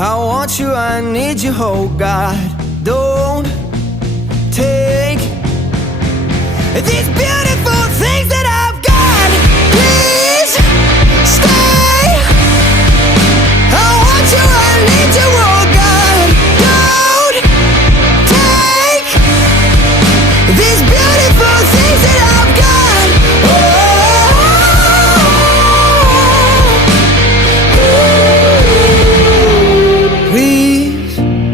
I want you, I need you, oh God. Don't take these beautiful